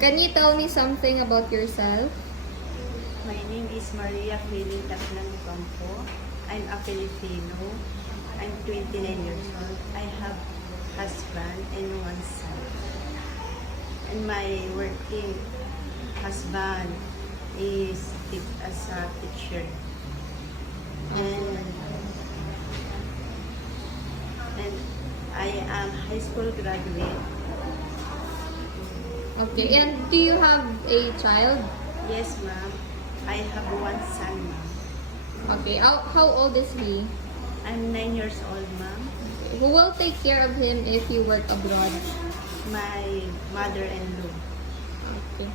Can you tell me something about yourself? My name is Maria Feeling Taclan Campo. I'm a Filipino. I'm 29 years old. I have husband and one son. And my working husband is as a teacher. And I am high school graduate. Okay, and do you have a child? Yes, ma'am. I have one son, ma'am. Okay, how old is he? I'm 9 years old, ma'am. Who will take care of him if you work abroad? My mother-in-law. Okay.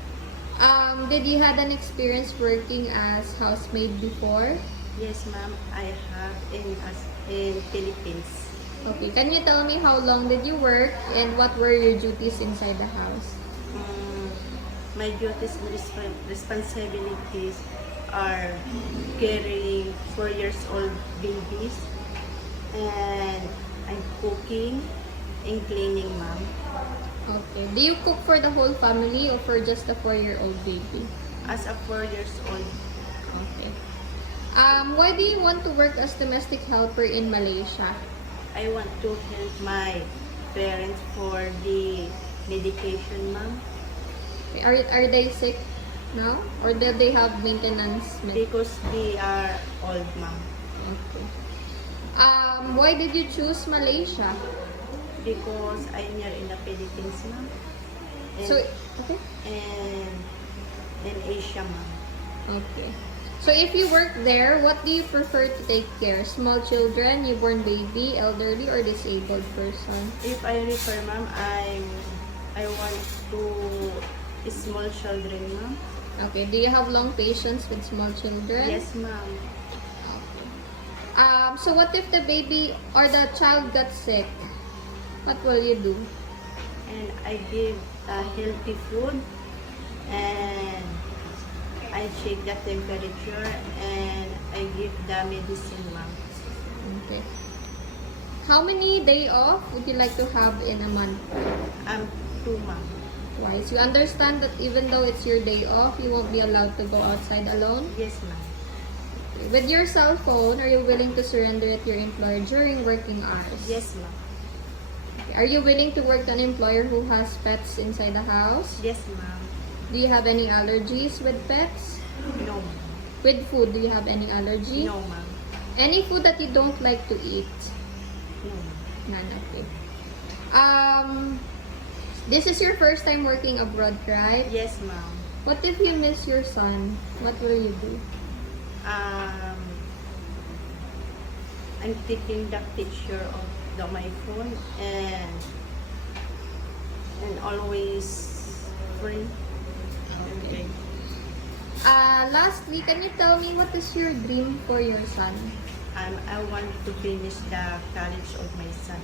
Did you had an experience working as housemaid before? Yes, ma'am. I have in Philippines. Okay, can you tell me how long did you work and what were your duties inside the house? My duties and responsibilities are caring 4 years old babies, and I'm cooking and cleaning, ma'am. Okay. Do you cook for the whole family or for just the 4-year-old baby? As a 4 years old, Okay. Why do you want to work as domestic helper in Malaysia? I want to help my parents for the medication, ma'am, Are they sick now? Or do they have maintenance? because they are old, ma'am. Okay. Why did you choose Malaysia? Because I'm here in the Philippines, ma'am. And, So, okay. and in Asia, ma'am. Okay. So if you work there, what do you prefer to take care? Small children, newborn baby, elderly, or disabled person? If I refer, ma'am, I want to small children, ma'am. Okay. Do you have long patience with small children? Yes, ma'am. So what if the baby or the child got sick? What will you do? And I give healthy food, and I check the temperature, and I give the medicine, ma'am. Okay. How many day off would you like to have in a month? 2, ma'am. Twice. You understand that even though it's your day off, you won't be allowed to go outside alone? Yes, ma'am. With your cell phone, are you willing to surrender it to your employer during working hours? Yes, ma'am. Are you willing to work with an employer who has pets inside the house? Yes, ma'am. Do you have any allergies with pets? No, ma'am. With food, do you have any allergy? No, ma'am. Any food that you don't like to eat? No, ma'am. None, okay. This is your first time working abroad, right? Yes, ma'am. What if you miss your son? What will you do? I'm taking the picture of my phone, and always free. Okay. Lastly, can you tell me what is your dream for your son? I want to finish the college of my son.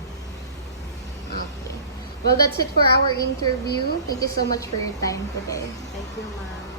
Okay. Well, that's it for our interview. Thank you so much for your time today. Thank you, ma'am.